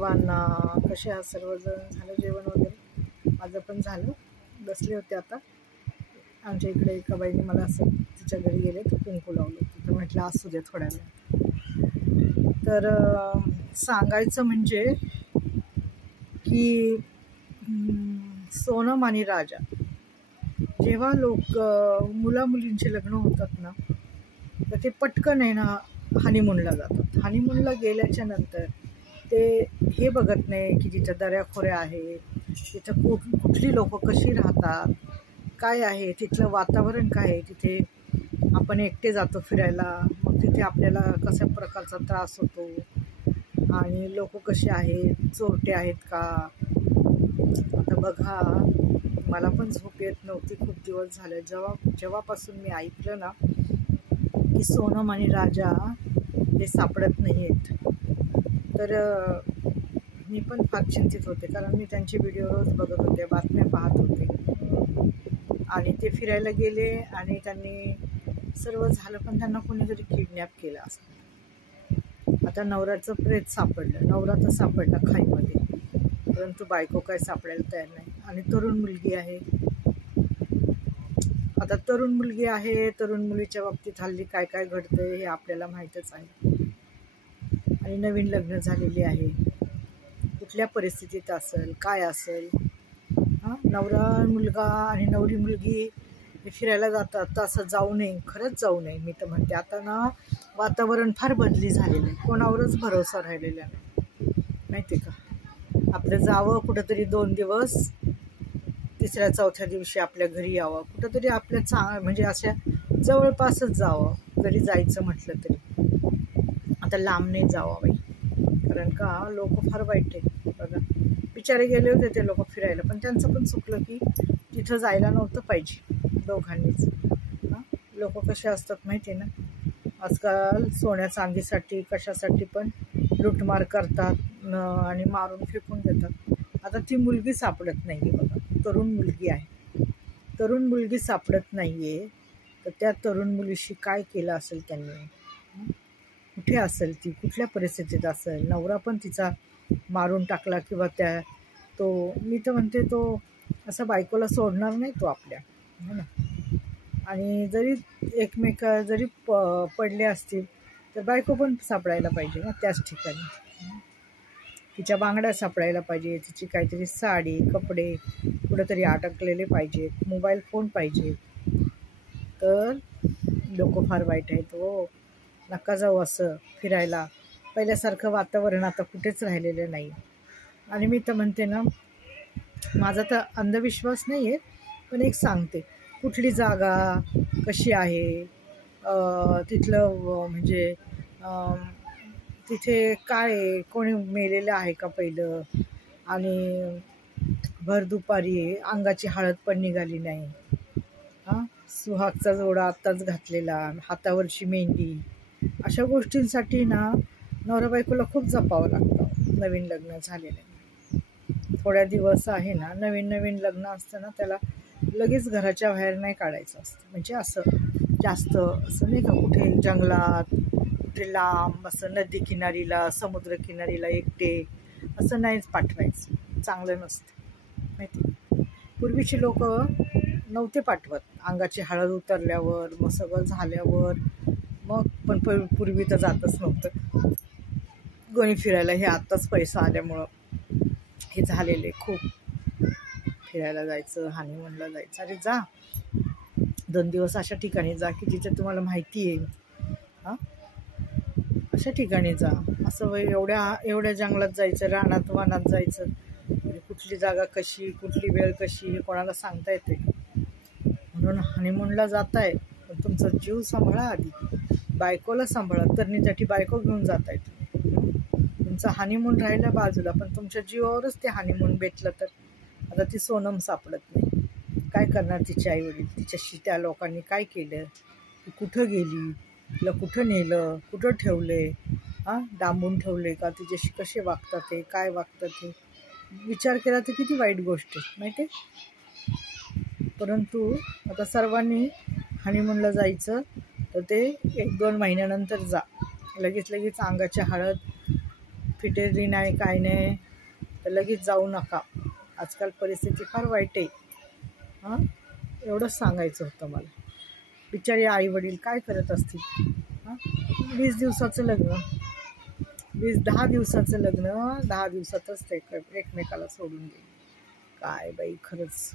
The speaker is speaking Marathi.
सर्वांना. कसे आहात सर्वजण? झालं जेवण वगैरे? माझं पण झालं. बसले होते आता. आमच्या इकडे एका बाईने मला असं तिच्या घरी गेले तर कुंकू लावलं. तर म्हटलं असू दे थोड्या वेळ. तर सांगायचं म्हणजे की सोनम आणि राजा जेव्हा मुला मुलींचे लग्न होतात ना, तर ते पटकन आहे ना हनीमूनला जातात. हनीमूनला गेल्याच्या नंतर ते हे बघत नाही की तिथं दऱ्याखोऱ्या आहेत, तिथं कुठली लोक कशी राहतात, काय आहे तिथलं वातावरण, काय आहे तिथे. आपण एकटे जातो फिरायला, मग तिथे आपल्याला कशा प्रकारचा त्रास होतो आणि लोक कसे आहेत, चोरटे आहेत का. आता बघा, मला पण झोप येत नव्हती खूप दिवस झाले. जेव्हापासून मी ऐकलं ना की सोनम आणि राजा हे सापडत नाही आहेत, तर मी पण फार चिंतित होते. कारण मी त्यांचे व्हिडिओ रोज बघत होते, बातम्या पाहत होते. आणि ते फिरायला गेले आणि त्यांनी सर्व झालं, पण त्यांना कोणीतरी किडनॅप केलं असं. आता नवऱ्याचं प्रेत सापडलं, नवरा तर सापडला खाईमध्ये, परंतु बायको काय सापडायला तयार नाही. आणि तरुण मुलगी आहे. आता तरुण मुलगी आहे, तरुण मुलीच्या बाबतीत हल्ली काय काय घडतंय हे आपल्याला माहीतच आहे. आणि नवीन लग्न झालेली आहे, कुठल्या परिस्थितीत असेल, काय असेल. नवरा मुलगा आणि नवरी मुलगी हे फिरायला जातात, तर असं जाऊ नये, खरंच जाऊ नये. मी तर म्हणते आता ना वातावरण फार बदली झालेलं आहे, कोणावरच भरोसा राहिलेला नाही, माहिती का. आपलं जावं कुठंतरी 2 दिवस, तिसऱ्या चौथ्या दिवशी आपल्या घरी यावं, कुठंतरी आपल्या म्हणजे अशा जवळपासच जावं, जरी जायचं म्हटलं तरी. आता लांब नाही जावं बाई, कारण का लोक फार वाईट आहेत. बघा, बिचारे गेले होते ते लोक फिरायला, पण त्यांचं पण चुकलं की तिथं जायला नव्हतं पाहिजे दोघांनीच. लोक कसे असतात माहिती आहे ना, आजकाल सोन्या चांदीसाठी कशासाठी पण लूटमार करतात आणि मारून फेकून देतात. आता ती मुलगी सापडत नाही आहे. बघा, तरुण मुलगी आहे, तरुण मुलगी सापडत नाही आहे. तर त्या तरुण मुलीशी काय केलं असेल त्यांनी, कुठे असेल ती, कुठल्या परिस्थितीत असेल. नवरा पण तिचा मारून टाकला किंवा मी तर म्हणते तो असं बायकोला सोडणार नाही तो आपल्या, है ना. आणि जरी जरी पडले असतील तर बायको पण सापडायला पाहिजे ना त्याच ठिकाणी. तिच्या बांगड्या सापडायला पाहिजे, तिची काहीतरी साडी, कपडे कुठेतरी अटकलेले पाहिजेत, मोबाईल फोन पाहिजे. तर लोक फार वाईट आहेत हो. नका जाऊ असं फिरायला. पहिल्यासारखं वातावरण आता कुठेच राहिलेलं नाही. आणि मी तर म्हणते ना, माझा तर अंधविश्वास नाही आहे, पण एक सांगते, कुठली जागा कशी आहे, तिथलं म्हणजे तिथे काय आहे, कोणी मेलेलं आहे का पहिलं. आणि भर दुपारी अंगाची हळद पण निघाली नाही, सुहागचा जोडा आत्ताच घातलेला, हातावरची मेहंदी, अशा गोष्टींसाठी ना नवरा बायकोला खूप जपावं लागतं. नवीन लग्न झालेलं थोड्या दिवस आहे ना, नवीन लग्न असतं ना, त्याला लगेच घराच्या बाहेर नाही काढायचं असतं. म्हणजे असं जास्त असं नाही का, कुठे जंगलात, कुठे लांब असं नदी किनारीला, समुद्र किनारीला एकटे असं नाहीच पाठवायचं, चांगलं नसतं माहिती. पूर्वीची लोक नव्हते पाठवत, अंगाची हळद उतरल्यावर, मग सगळं झाल्यावर मग. पण पूर्वी तर जातच नव्हतं कोणी फिरायला. हे आत्ताच पैसा आल्यामुळं हे झालेले. खूप फिरायला जायचं, हनीमूनला जायचं. अरे जा, 2 दिवस अशा ठिकाणी जा की जिथे तुम्हाला माहिती येईल. अशा ठिकाणी जा. असं एवढ्या जंगलात जायचं, रानात वानात जायचं, कुठली जागा कशी, कुठली वेळ कशी हे कोणाला सांगता येते. म्हणून हनीमूनला जाताय पण तुमचा जीव सांभाळा आधी, बायकोला सांभाळा. तरणीसाठी बायको घेऊन जाताय तुमचा हनीमून राहिला बाजूला, पण तुमच्या जीवावरच ते हनीमून भेटलं तर. आता ती सोनम सापडत नाही, काय करणार तिचे आईवडील, तिच्याशी त्या लोकांनी काय केलं, ती कुठं गेली, तिला कुठं नेलं, कुठं ठेवले, डांबून ठेवले का, तिच्याशी कसे वागतात ते, काय वागतात ते. विचार केला तर किती वाईट गोष्ट आहे माहिती आहे. परंतु आता सर्वांनी हनीमूनला जायचं तर ते 1-2 महिन्यानंतर जा. लगेच अंगाची हळद फिटेली नाही काय नाही तर लगेच जाऊ नका. आजकाल परिस्थिती फार वाईट आहे. हां, एवढंच सांगायचं होतं मला. बिचारे आई वडील काय करत असतील. हां, 20 दिवसाचं लग्न, 10 दिवसाचं लग्न, 10 दिवसातच ते एकमेकाला सोडून गेले. काय बाई खरंच.